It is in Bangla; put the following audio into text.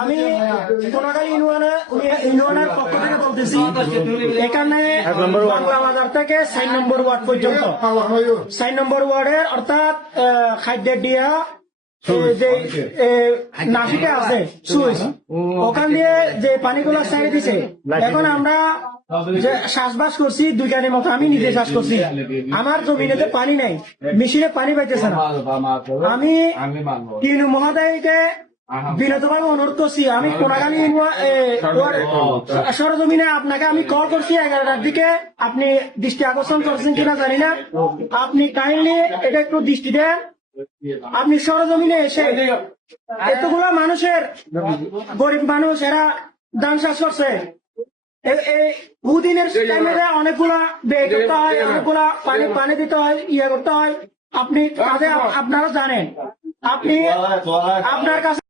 আমি কোনাগালী ইউনিয়নের পক্ষ থেকে বলতেছি, এখানে বাংলা বাজার থেকে 4 নম্বর ওয়ার্ড পর্যন্ত 4 নম্বর ওয়ার্ডের অর্থাৎ খাদ্যের ডিয়া যে নাফিকে আছে সুইচ, ওখান দিয়ে যে পানিগুলো ছেড়ে দিছে, এখন আমরা যে চাষবাস করছি 2 গাড়ির মতো, আমি নিজে চাষ করছি, আমার জমিনেতে পানি নাই, মেশিনে পানি পাইতেছে না। আমি তিনু মহোদয়কে বিনোদভাবে অনুরোধ করছি, আমি কোনাগালী সরজমিনে আপনাকে আমি কল করছি 11টার দিকে, আপনি দৃষ্টি আকর্ষণ করছেন কিনা জানি না, আপনি কাইন্ডলি এটা একটু দৃষ্টি দেন। আপনি সরজমিনে এসে এতগুলা মানুষের, গরিব মানুষ, এরা ধান চাষ করছে, বহুদিনের টাইমে অনেকগুলা ব্যয় করতে হয়, অনেকগুলা পানি দিতে হয়, ইয়ে করতে হয়, আপনি আপনারা জানেন, আপনি আপনার কাছে